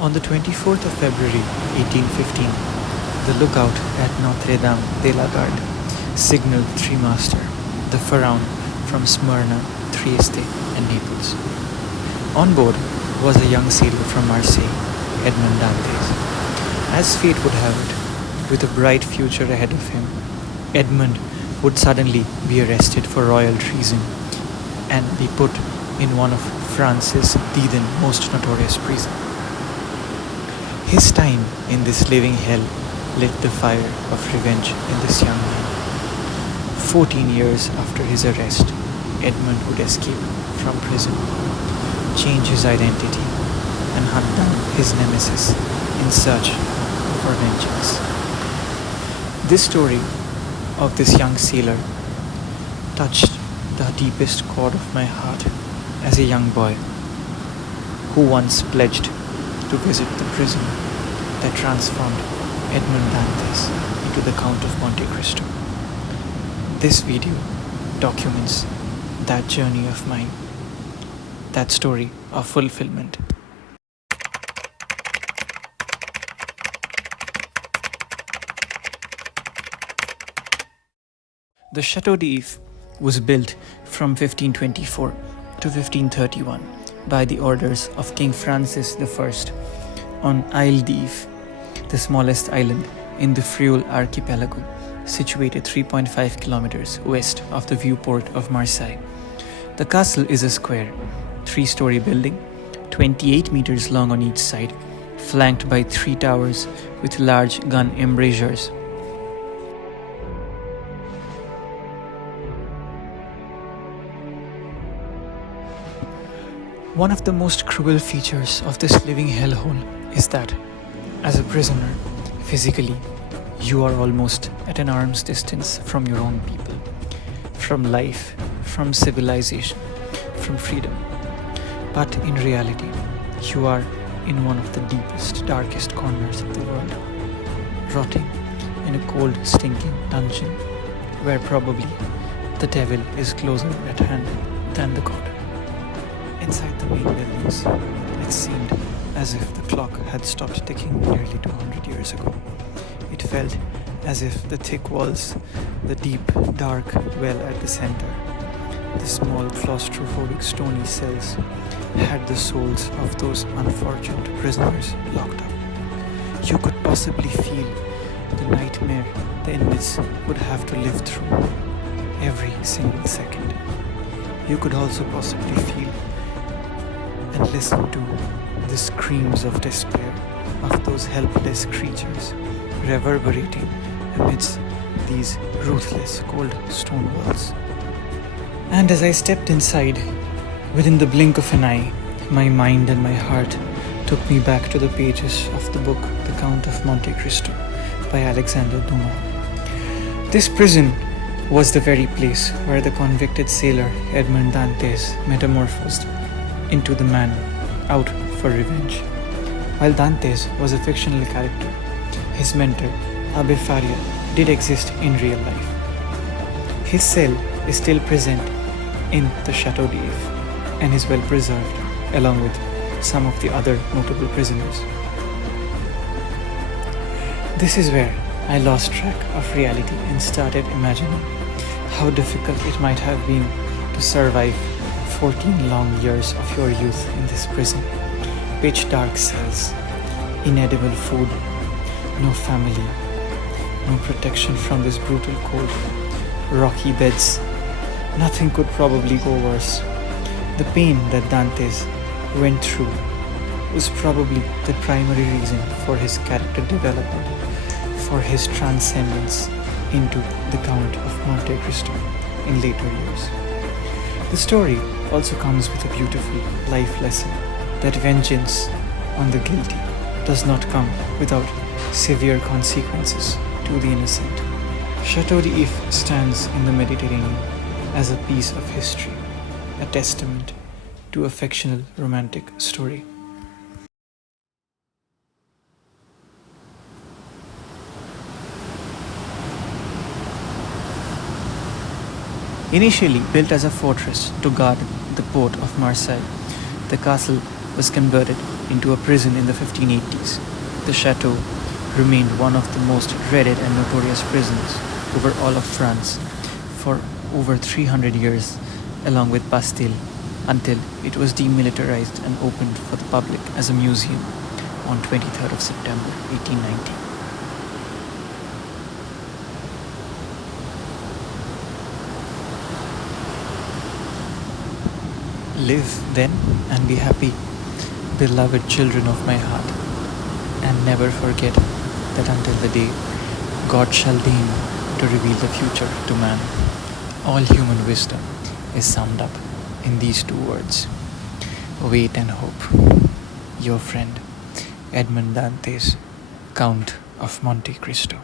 On the 24th of February 1815, the lookout at Notre Dame de la Garde signaled Three-Master, the pharaoh from Smyrna, Trieste, and Naples. On board was a young sailor from Marseille, Edmund Dantes. As fate would have it, with a bright future ahead of him, Edmund would suddenly be arrested for royal treason and be put in one of France's then most notorious prisons. His time in this living hell lit the fire of revenge in this young man. 14 years after his arrest, Edmund would escape from prison, change his identity, and hunt down his nemesis in search for vengeance. This story of this young sailor touched the deepest chord of my heart as a young boy who once pledged to visit the prison that transformed Edmund Dantes into the Count of Monte Cristo. This video documents that journey of mine, that story of fulfillment. The Chateau d'If was built from 1524 to 1531 by the orders of King Francis I on Isle d'If, the smallest island in the Frioul archipelago, situated 3.5 kilometers west of the viewport of Marseille. The castle is a square, 3-story building, 28 meters long on each side, flanked by 3 towers with large gun embrasures. One of the most cruel features of this living hellhole is that, as a prisoner, physically, you are almost at an arm's distance from your own people, from life, from civilization, from freedom. But in reality, you are in one of the deepest, darkest corners of the world, rotting in a cold, stinking dungeon where probably the devil is closer at hand than the god. Inside the main buildings, it seemed as if the clock had stopped ticking nearly 200 years ago. It felt as if the thick walls, the deep, dark well at the center, the small claustrophobic stony cells had the souls of those unfortunate prisoners locked up. You could possibly feel the nightmare the inmates would have to live through every single second. You could also possibly feel and listen to the screams of despair of those helpless creatures reverberating amidst these ruthless cold stone walls. And as I stepped inside, within the blink of an eye, my mind and my heart took me back to the pages of the book The Count of Monte Cristo by Alexandre Dumas. This prison was the very place where the convicted sailor Edmund Dantes metamorphosed into the man out for revenge. While Dantes was a fictional character, his mentor, Abbe Faria, did exist in real life. His cell is still present in the Chateau d'If and is well preserved, along with some of the other notable prisoners. This is where I lost track of reality and started imagining how difficult it might have been to survive 14 long years of your youth in this prison. Pitch dark cells, inedible food, no family, no protection from this brutal cold, rocky beds. Nothing could probably go worse. The pain that Dantes went through was probably the primary reason for his character development, for his transcendence into the Count of Monte Cristo in later years. The story also comes with a beautiful life lesson that vengeance on the guilty does not come without severe consequences to the innocent. Chateau d'If stands in the Mediterranean as a piece of history, a testament to a fictional romantic story. Initially built as a fortress to guard the port of Marseille, the castle was converted into a prison in the 1580s. The Chateau remained one of the most dreaded and notorious prisons over all of France for over 300 years, along with Bastille, until it was demilitarized and opened for the public as a museum on 23rd of September 1890. Live then and be happy, beloved children of my heart, and never forget that until the day God shall deign to reveal the future to man, all human wisdom is summed up in these two words: wait and hope. Your friend, Edmund Dantes, Count of Monte Cristo.